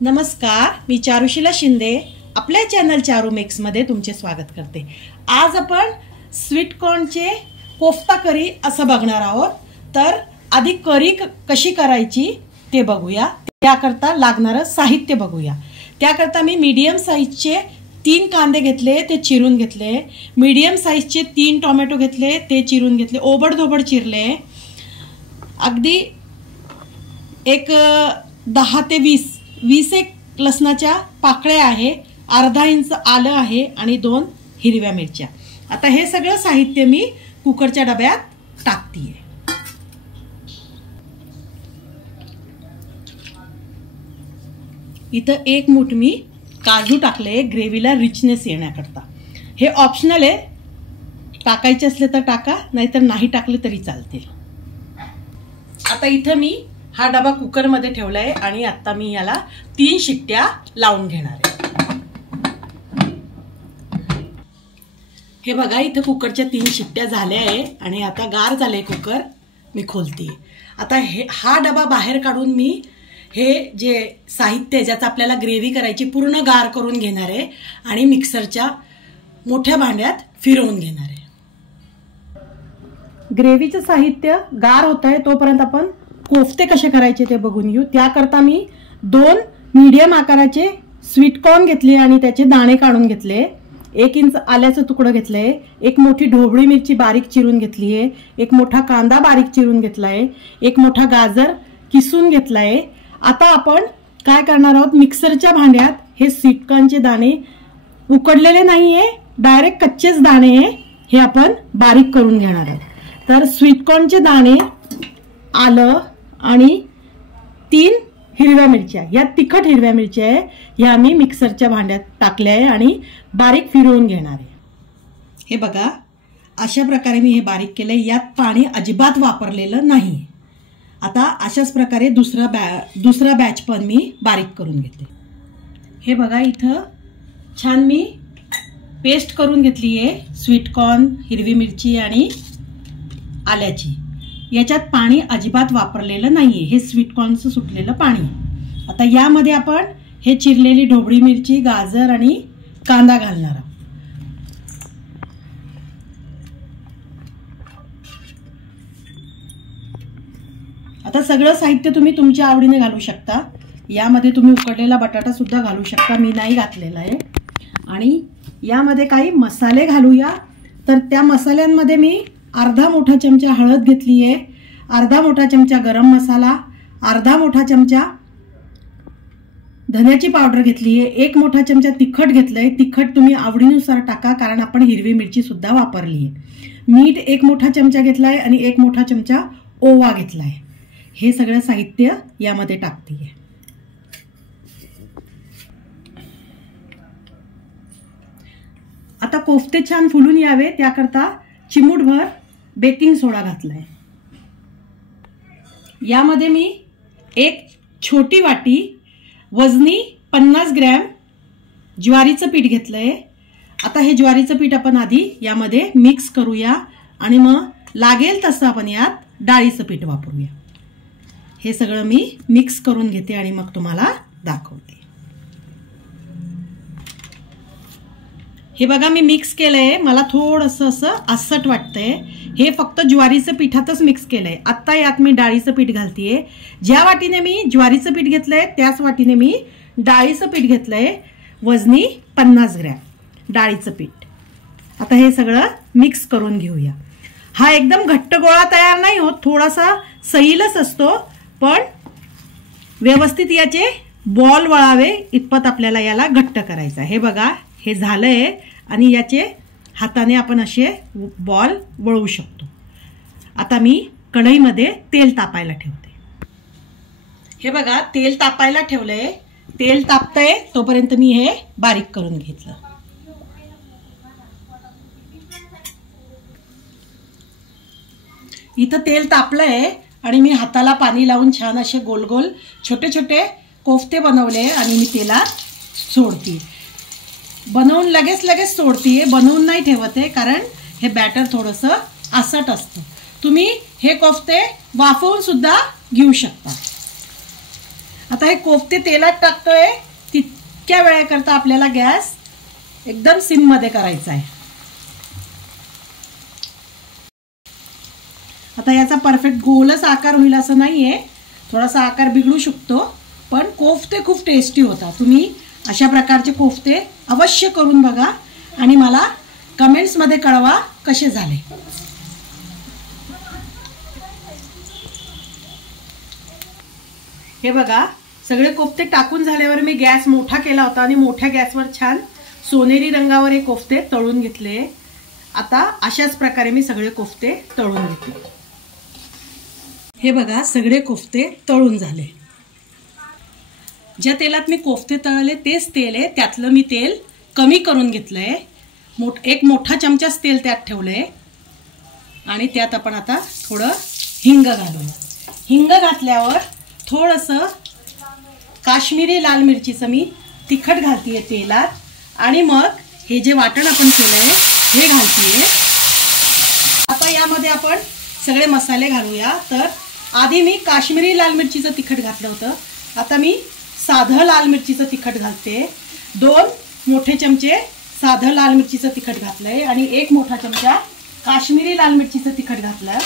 नमस्कार, मी चारुशीला शिंदे आपल्या channel Charu makes मध्ये तुमचे स्वागत करते। आज आपण स्वीट कॉर्नचे कोफ्ता करी असं बघणार आहोत। तर आधी करी कशी करायची ते बघूया। त्याकरता लागणारे साहित्य बघूया। त्याकरता मी मीडियम साइजचे 3 कांदे घेतले, ते चिरून घेतले। मीडियम साइजचे 3 टोमॅटो घेतले, ते चिरून घेतले, ओबडधोबड चिरले। अगदी एक 10 ते 20 एक लसणाच्या पाकळ्या आहे, अर्धा इंच आलं आहे आणि 2 हिरव्या मिरच्या। आता हे सगळं साहित्य मी कुकरच्या डब्यात टाकतेय। इथं 1 मूठ मी काजू टाकले ग्रेव्हीला रिचनेस येण्याकरता। हे ऑप्शनल आहे, टाकायचे असले तर टाका, नाहीतर नाही टाकले तरी चालते। आता इथं मी हा डबा कुकर मध्ये ठेवलाय आणि आता मी याला 3 शिट्ट्या लावून घेणार आहे। हे बघा, इथं कुकरच्या 3 शिट्ट्या झाल्या आहे आणि आता गार झाले कुकर। मी खोलते। आता हा डबा बाहेर काढून मी हे जे साहित्य ज्याचं आपल्याला ग्रेव्ही करायची पूर्ण गार करून घेणार आहे आणि मिक्सरच्या मोठ्या भांड्यात फिरवून घेणार आहे। ग्रेव्हीचं साहित्य गार होतंय तोपर्यंत आपण कोफ्ते कसे करायचे ते बघून घेऊ। त्याकरता मी 2 मीडियम आकाराचे स्वीट कॉर्न घेतले आणि त्याचे दाणे काढून घेतले। 1 इंच आल्याचं तुकडं घेतलंय, 1 मोठी ढोबळी मिरची बारीक चिरून घेतली आहे, 1 मोठा कांदा बारीक चिरून घेतलाय, 1 मोठा गाजर किसून घेतलाय। आता आपण काय करणार आहोत, मिक्सरच्या भांड्यात हे स्वीट कॉर्नचे दाणे उकडलेले नाहीये, डायरेक्ट कच्चेच दाणे आहे, हे आपण बारीक करून घेणार आहोत। तर स्वीट कॉर्नचे दाणे, आलं आणि 3 हिरव्या मिरच्या, या तिखट हिरव्या मिरच्या आहे, ह्या मी मिक्सरच्या भांड्यात टाकल्या आहे आणि बारीक फिरवून घेणार आहे। हे बघा, अशा प्रकारे मी हे बारीक केलंय, यात पाणी अजिबात वापरलेलं नाही। आता अशाच प्रकारे दुसरा बॅच पण मी बारीक करून घेते। हे बघा, इथं छान मी पेस्ट करून घेतली आहे स्वीट कॉर्न, हिरवी मिरची आणि आल्याची। याच्यात पाणी अजिबात वापरलेलं नाहीये, हे स्वीट कॉर्नचं सुटलेलं पाणी। आता यामध्ये आपण हे चिरलेली ढोबळी मिरची, गाजर आणि कांदा घालणार आहोत। आता सगळं साहित्य तुम्ही तुमच्या आवडीने घालू शकता। यामध्ये तुम्ही उकडलेला बटाटा सुद्धा घालू शकता, मी नाही घातलेला आहे। आणि यामध्ये काही मसाले घालूया। तर त्या मसाल्यांमध्ये मी अर्धा मोठा चमचा हळद घेतली आहे, अर्धा मोठा चमचा गरम मसाला, अर्धा मोठा चमचा धन्याची पावडर घेतली आहे, 1 मोठा चमचा तिखट घेतलंय। तिखट तुम्ही आवडीनुसार टाका, कारण आपण हिरवी मिरची सुद्धा वापरली आहे। मीठ 1 मोठा चमचा घेतलाय आणि 1 मोठा चमचा ओवा घेतलाय। हे सगळं साहित्य यामध्ये टाकते। आता कोफ्ते छान फुलून यावे त्याकरता चिमूटभर बेकिंग सोडा घातलाय। यामध्ये मी 1 छोटी वाटी वजनी 50 ग्रॅम ज्वारीचं पीठ घेतलंय। आता हे ज्वारीचं पीठ आपण आधी यामध्ये मिक्स करूया आणि मग लागेल तसं आपण यात डाळीचं पीठ वापरूया। हे सगळं मी मिक्स करून घेते आणि मग तुम्हाला दाखवते। हे बघा, मी मिक्स केलंय, मला थोडंसं असं आसट वाटतंय। हे फक्त ज्वारीचं पिठातच मिक्स केलंय। आता यात मी डाळीचं पीठ घालतेय। ज्या वाटीने मी ज्वारीचं पीठ घेतलंय त्याच वाटीने मी डाळीचं पीठ घेतलंय, वजनी 50 ग्रॅम डाळीचं पीठ। आता हे सगळं मिक्स करून घेऊया। हा एकदम घट्ट गोळा तयार नाही होत, थोडासा सैलच असतो, पण व्यवस्थित याचे बॉल वळावे इतपत आपल्याला याला घट्ट करायचं। हे बघा, हे झालंय आणि याचे हाताने आपण असे बॉल वळवू शकतो। आता मी कढईमध्ये तेल तापायला ठेवते। हे बघा, तेल तापायला ठेवलंय, तेल तापतंय तोपर्यंत मी हे बारीक करून घेतलं। इथं तेल तापलंय आणि मी हाताला पाणी लावून छान असे गोल गोल छोटे छोटे कोफ्ते बनवले आणि मी तेलात सोडते। बनवून लगेच सोडते, बनवून नाही ठेवते, कारण हे बॅटर थोडंसं आसट असतं। तुम्ही हे कोफ्ते वाफवून सुद्धा घेऊ शकता। आता हे कोफ्ते तेलात टाकतोय तितक्या वेळेकरता आपल्याला गॅस एकदम सिम मध्ये करायचा आहे. आता याचा परफेक्ट गोलच आकार होईल असं नाहीये, थोडासा आकार बिघडू शकतो, पण कोफ्ते खूप टेस्टी होतात. तुम्ही अशा प्रकारचे कोफ्ते अवश्य करून बघा आणि मला कमेंट्स मध्ये कळवा कसे झाले. हे बघा, सगळे कोफ्ते टाकून झाल्यावर मी गॅस मोठा केला होता आणि मोठ्या गॅसवर छान सोनेरी रंगावर हे कोफ्ते तळून घेतले. आता अशाच प्रकारे मी सगळे कोफ्ते तळून घेतले. हे बघा, सगळे कोफ्ते तळून झाले. ज्या तेलात मी कोफ्ते तळले तेच तेल आहे, त्यातलं मी तेल कमी करून घेतलंय. एक मोठा चमचाच तेल त्यात ठेवलंय आणि त्यात आपण आता थोडं हिंग घालूया. हिंग घातल्यावर थोडंसं काश्मीरी लाल मिरचीचं मी तिखट घालतीये तेलात आणि मग हे जे वाटण आपण केलंय हे घालतीये. आता यामध्ये आपण सगळे मसाले घालूया. तर आधी मी काश्मीरी लाल मिरचीचं तिखट घातलं होतं, आता मी साधं लाल मिरचीचं तिखट घालते. 2 मोठे चमचे साधं लाल मिरचीचं तिखट घातलंय आणि 1 मोठा चमचा काश्मीरी लाल मिरचीचं तिखट घातलं.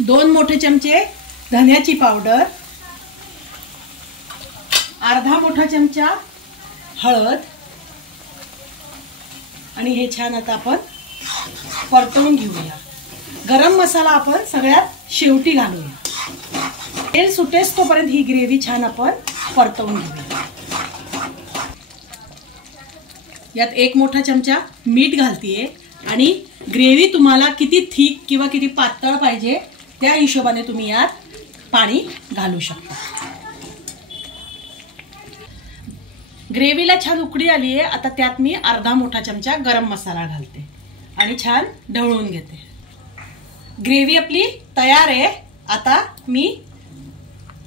2 मोठे चमचे धन्याची पावडर, अर्धा मोठा चमचा हळद आणि हे छान आता आपण परतवून घेऊया. गरम मसाला आपण सगळ्यात शेवटी घालूया. तेल सुटेस तोपर्यंत ही ग्रेव्ही छान आपण परतवून घेऊया. यात 1 मोठा चमचा मीठ घालतीये आणि ग्रेव्ही तुम्हाला किती थिक किंवा किती पातळ पाहिजे त्या हिशोबाने तुम्ही यात पाणी घालू शकता. ग्रेव्हीला छान उकळी आली आहे. आता त्यात मी अर्धा मोठा चमचा गरम मसाला घालते आणि छान ढवळून घेते. ग्रेव्ही आपली तयार आहे. आता मी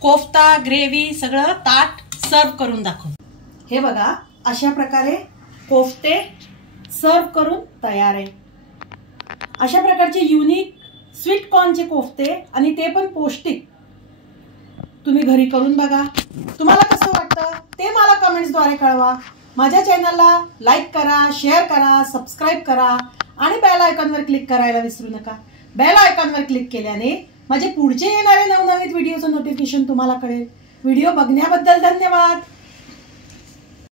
कोफ्ता ग्रेव्ही सगळं ताट सर्व करून दाखवते. हे बघा, अशा प्रकारे कोफ्ते सर्व करून तयार आहे. अशा प्रकारचे युनिक स्वीट कॉर्नचे कोफ्ते आणि ते पण पौष्टिक तुम्ही घरी करून बघा. तुम्हाला कसं वाटतं ते मला कमेंट्सद्वारे कळवा. माझ्या चॅनलला लाईक करा, शेअर करा, सबस्क्राईब करा आणि बेल आयकॉनवर क्लिक करायला विसरू नका. बेल आयकॉनवर क्लिक केल्याने माझे पुढचे येणारे नवनवीन व्हिडिओचं नोटिफिकेशन तुम्हाला कळेल. व्हिडिओ बघण्याबद्दल धन्यवाद.